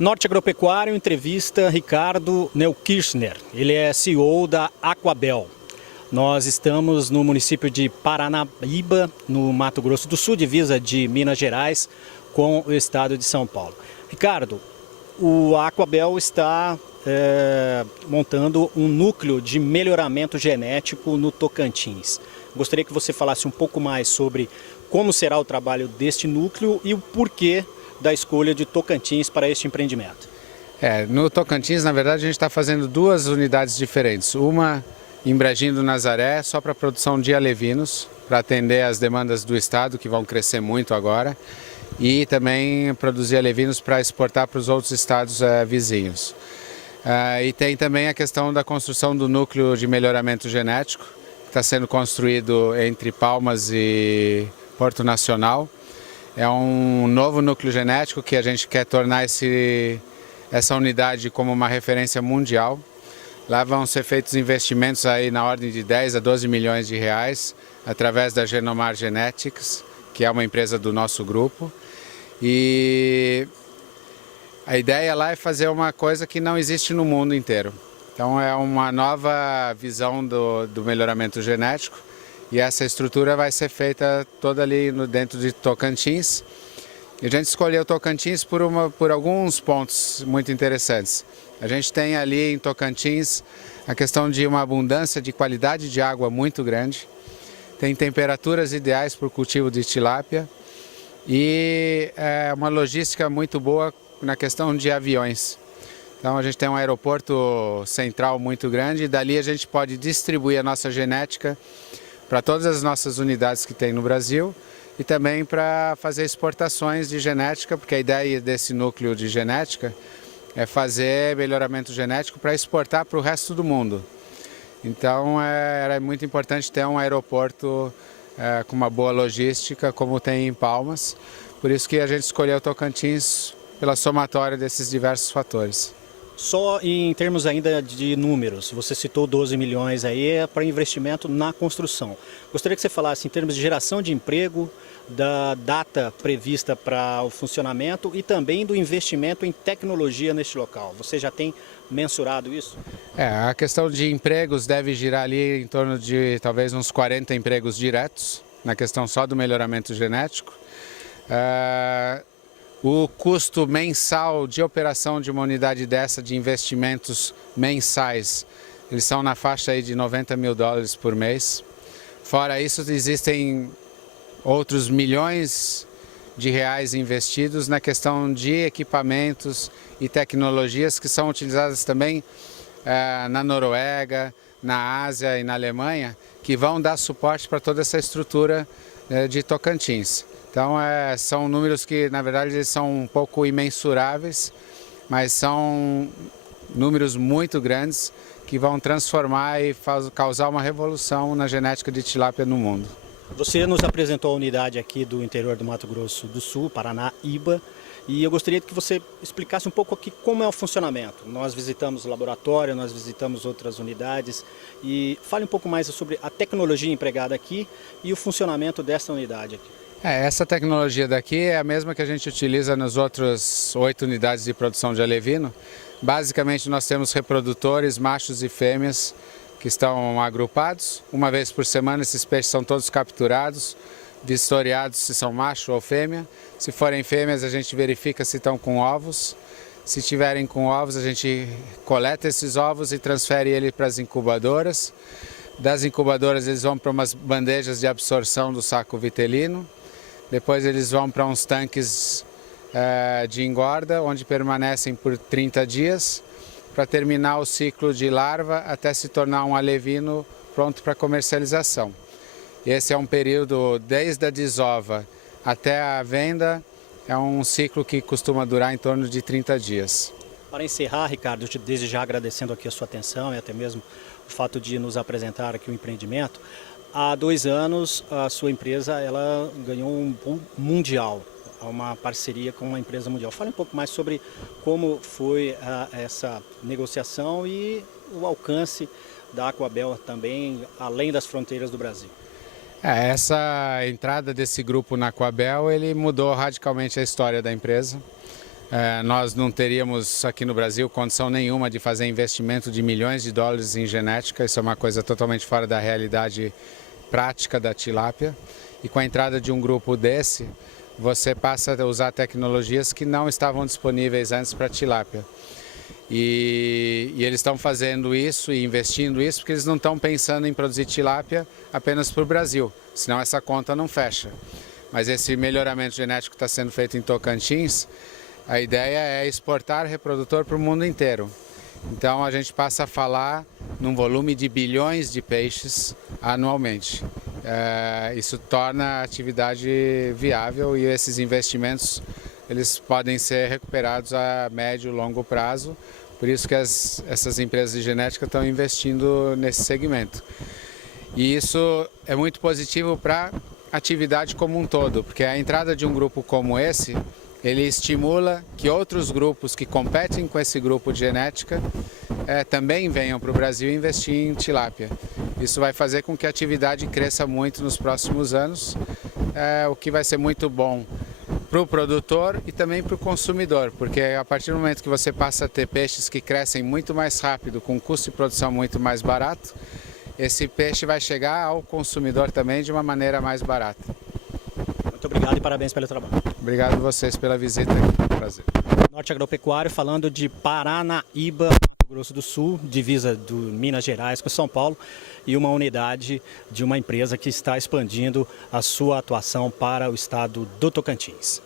Norte Agropecuário entrevista Ricardo Neukirchner. Ele é CEO da Aquabel. Nós estamos no município de Paranaíba, no Mato Grosso do Sul, divisa de Minas Gerais com o estado de São Paulo. Ricardo, o Aquabel está montando um núcleo de melhoramento genético no Tocantins. Gostaria que você falasse um pouco mais sobre como será o trabalho deste núcleo e o porquê da escolha de Tocantins para este empreendimento. No Tocantins, na verdade, a gente está fazendo duas unidades diferentes. Uma em Brejinho do Nazaré, só para produção de alevinos, para atender as demandas do estado, que vão crescer muito agora, e também produzir alevinos para exportar para os outros estados vizinhos. E tem também a questão da construção do núcleo de melhoramento genético, que está sendo construído entre Palmas e Porto Nacional. É um novo núcleo genético que a gente quer tornar essa unidade como uma referência mundial. Lá vão ser feitos investimentos aí na ordem de 10 a 12 milhões de reais, através da Genomar Genetics, que é uma empresa do nosso grupo. E a ideia lá é fazer uma coisa que não existe no mundo inteiro. Então é uma nova visão do melhoramento genético. E essa estrutura vai ser feita toda ali dentro de Tocantins. E a gente escolheu Tocantins por alguns pontos muito interessantes. A gente tem ali em Tocantins a questão de uma abundância de qualidade de água muito grande. Tem temperaturas ideais para o cultivo de tilápia. E uma logística muito boa na questão de aviões. Então a gente tem um aeroporto central muito grande e dali a gente pode distribuir a nossa genética para todas as nossas unidades que tem no Brasil e também para fazer exportações de genética, porque a ideia desse núcleo de genética é fazer melhoramento genético para exportar para o resto do mundo. Então era muito importante ter um aeroporto com uma boa logística, como tem em Palmas, por isso que a gente escolheu Tocantins pela somatória desses diversos fatores. Só em termos ainda de números, você citou 12 milhões aí para investimento na construção. Gostaria que você falasse em termos de geração de emprego, da data prevista para o funcionamento e também do investimento em tecnologia neste local. Você já tem mensurado isso? A questão de empregos deve girar ali em torno de talvez uns 40 empregos diretos, na questão só do melhoramento genético. O custo mensal de operação de uma unidade dessa, de investimentos mensais, eles são na faixa aí de 90 mil dólares por mês. Fora isso, existem outros milhões de reais investidos na questão de equipamentos e tecnologias que são utilizadas também na Noruega, na Ásia e na Alemanha, que vão dar suporte para toda essa estrutura de Tocantins. Então são números que na verdade eles são um pouco imensuráveis, mas são números muito grandes que vão transformar e causar uma revolução na genética de tilápia no mundo. Você nos apresentou a unidade aqui do interior do Mato Grosso do Sul, Paranaíba, e eu gostaria que você explicasse um pouco aqui como é o funcionamento. Nós visitamos o laboratório, nós visitamos outras unidades e fale um pouco mais sobre a tecnologia empregada aqui e o funcionamento dessa unidade aqui. Essa tecnologia daqui é a mesma que a gente utiliza nas outras 8 unidades de produção de alevino. Basicamente nós temos reprodutores, machos e fêmeas, que estão agrupados. Uma vez por semana esses peixes são todos capturados, vistoriados se são macho ou fêmea. Se forem fêmeas a gente verifica se estão com ovos. Se tiverem com ovos a gente coleta esses ovos e transfere ele para as incubadoras. Das incubadoras eles vão para umas bandejas de absorção do saco vitelino. Depois eles vão para uns tanques de engorda, onde permanecem por 30 dias, para terminar o ciclo de larva até se tornar um alevino pronto para comercialização. Esse é um período desde a desova até a venda, é um ciclo que costuma durar em torno de 30 dias. Para encerrar, Ricardo, desde já agradecendo aqui a sua atenção e até mesmo o fato de nos apresentar aqui o empreendimento. Há 2 anos a sua empresa ela ganhou um pool mundial, uma parceria com uma empresa mundial. Fale um pouco mais sobre como foi essa negociação e o alcance da Aquabel também, além das fronteiras do Brasil. Essa entrada desse grupo na Aquabel, ele mudou radicalmente a história da empresa. Nós não teríamos aqui no Brasil condição nenhuma de fazer investimento de milhões de dólares em genética, isso é uma coisa totalmente fora da realidade prática da tilápia. E com a entrada de um grupo desse, você passa a usar tecnologias que não estavam disponíveis antes para a tilápia. E eles estão fazendo isso e investindo isso porque eles não estão pensando em produzir tilápia apenas para o Brasil, senão essa conta não fecha. Mas esse melhoramento genético está sendo feito em Tocantins, a ideia é exportar reprodutor para o mundo inteiro. Então a gente passa a falar num volume de bilhões de peixes anualmente. Isso torna a atividade viável e esses investimentos eles podem ser recuperados a médio e longo prazo. Por isso que essas empresas de genética estão investindo nesse segmento. E isso é muito positivo para a atividade como um todo, porque a entrada de um grupo como esse, ele estimula que outros grupos que competem com esse grupo de genética também venham para o Brasil investir em tilápia. Isso vai fazer com que a atividade cresça muito nos próximos anos, o que vai ser muito bom para o produtor e também para o consumidor, porque a partir do momento que você passa a ter peixes que crescem muito mais rápido, com custo de produção muito mais barato, esse peixe vai chegar ao consumidor também de uma maneira mais barata. Muito obrigado e parabéns pelo trabalho. Obrigado a vocês pela visita. Prazer. Norte Agropecuário falando de Paranaíba, Mato Grosso do Sul, divisa do Minas Gerais com São Paulo, e uma unidade de uma empresa que está expandindo a sua atuação para o estado do Tocantins.